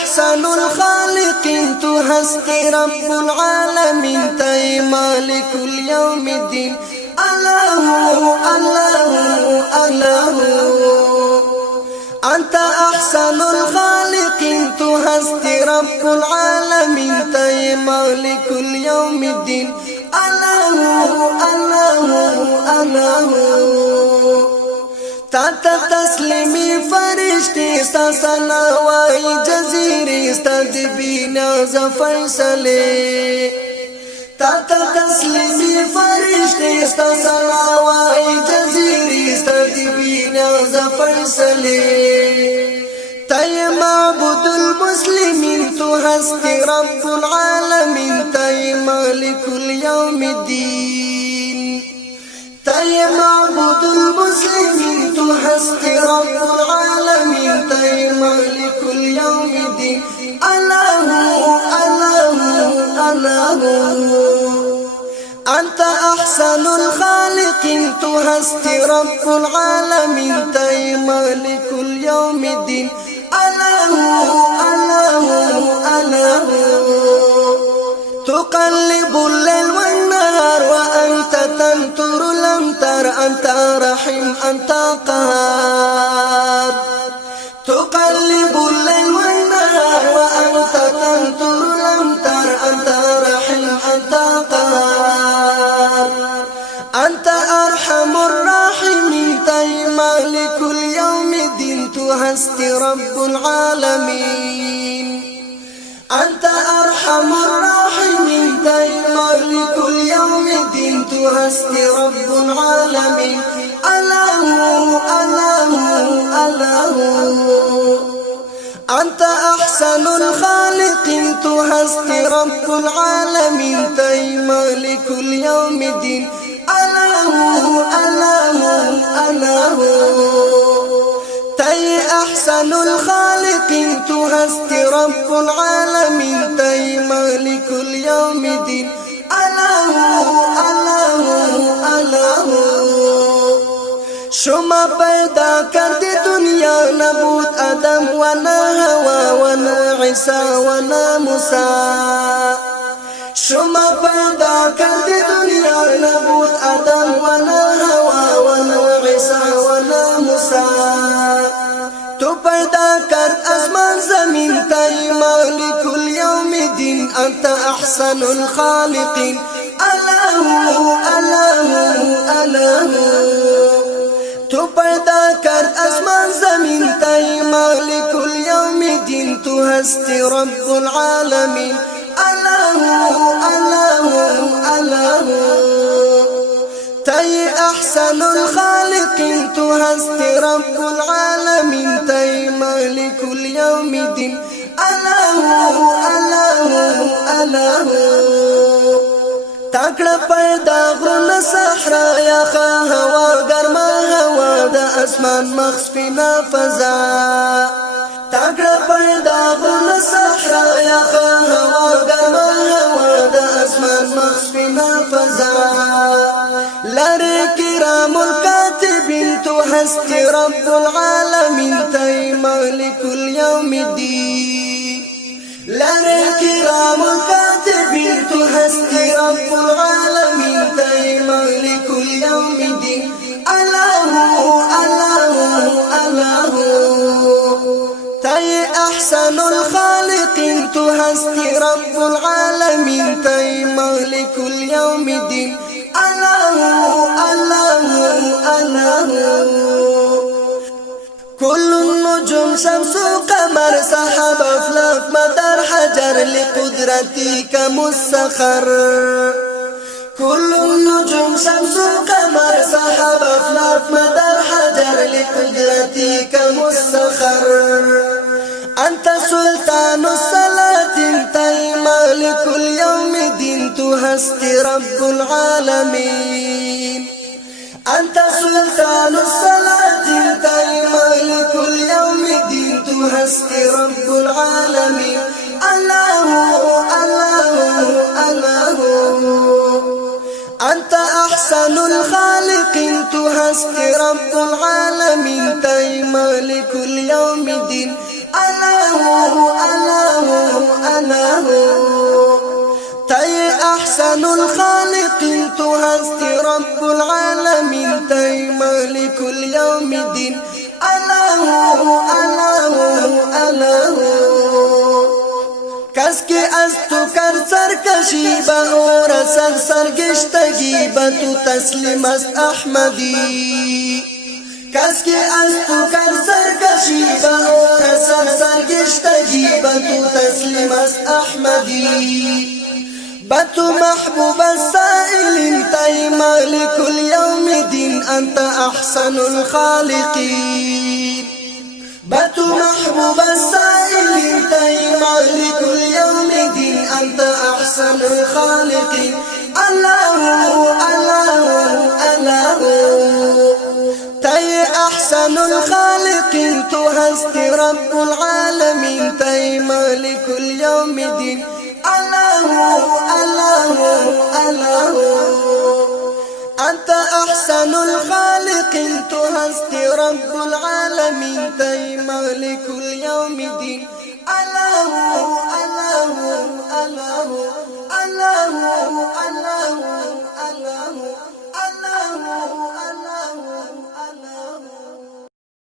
أحسن الخالقين تو هستی رب العالمین تای مالک اليوم الدین الله الله الله أنت أحسن الخالقين تو هستی رب العالمین تای مالک اليوم الدین الله الله الله تاتا تسلیمی فرشتی ستا سناوائی جزیری ستا دبینا زفیصلی تاتا تسلیمی فرشتی ستا سناوائی جزیری ستا دبینا زفیصلی تای معبود المسلمین تو هستی رب العالمین تای مالک اليوم الدین تای معبود المسلمین تو هستی رب العالمین تای مالک اليوم الدین الله الله الله أنت أحسن الخالقين تو هستی رب العالمین تای مالک اليوم الدین الله الله الله تقلب الليل والنهار وأنت تنطر الأمطار أنت رحيم أنت قهار تقلب الليل والنهار وأنت تنطر الأمطار أنت رحيم أنت قهار أنت أرحم الراحمين تاي مالك اليوم الدين تو هستی رب العالمين أنت أرحم الراحمين تاي مالك اليوم الدين تو هستی رب العالمين الله الله الله أنت أحسن الخالقين تو هستی رب العالمين تاي مالك اليوم الدين الله الله الله تاي أحسن الخالقين تو هستی رب العالمين تاي مالك اليوم الدين الله الله الله شما پیدا کردی دنیا نبود آدم و نا هوا و نا عیسی و نا موسی شما پیدا کردی دنیا نبود آدم و نا هوا و نا عیسی و نا موسی تو پیدا کرد اسمان زمین تای مالک اليوم الدین انت احسن الخالقین الله الله الله تو پیدا کرد اسمان زمین تای مالک اليوم الدین تو هستی رب العالمین الله الله الله تاي أحسن الخالقين تو هستی رب العالمين تاي مالك اليوم الدين الله الله الله تاکڑا پیدا غرون صحرا یا خوا هوا گرما هوا دا اسمان مخفینا فضا تاکڑا پیدا غرون صحرا یا خوا هوا گرما هوا دا اسمان مخفینا فضا لارے کرام الكاتبین تو ہستی رب العالمین تائی مالک اليوم الدین لارے کرام الكاتبین تو ہستی رب العالمین تائی مالک اليوم الدین الله الله الله تائی احسن الخالقین تو ہستی رب العالمین تائی مالک اليوم الدین الله الله الله كل النجوم شمس وقمر سحاب أفلاك مدار حجر لقدرتك مسخر كل النجوم شمس وقمر سحاب أفلاك مدار حجر لقدرتك مسخر أنت سلطان الصلاة انتهي مالك اليوم الدين تو هستی رب العالمين أنت سلطان الصلاة انتهي مالك اليوم الدين تو هستی رب العالمين الله الله الله أنت أحسن الخالقين تو هستی رب العالمين تاي مالك اليوم الدين الله الله هستی رب العالمین تی مالک اليوم الدین الله الله کس که از تو کر سرکشی با اور سرگشتگی با تو تسلیم است احمدی کس که از تو کر سرکشی با اور سرگشتگی با تو تسلیم است احمدی با تو محبوب السائلین تی مالک اليوم الدین انت احسن الخالقین با تو محبوب السائلین تی مالک اليوم الدین انت احسن الخالقین الله تی احسن الخالقین تو هستی رب العالمین تی مالک اليوم الدین أنت أحسن الخالقين تو هستی رب العالمين تی مالك اليوم الدين الله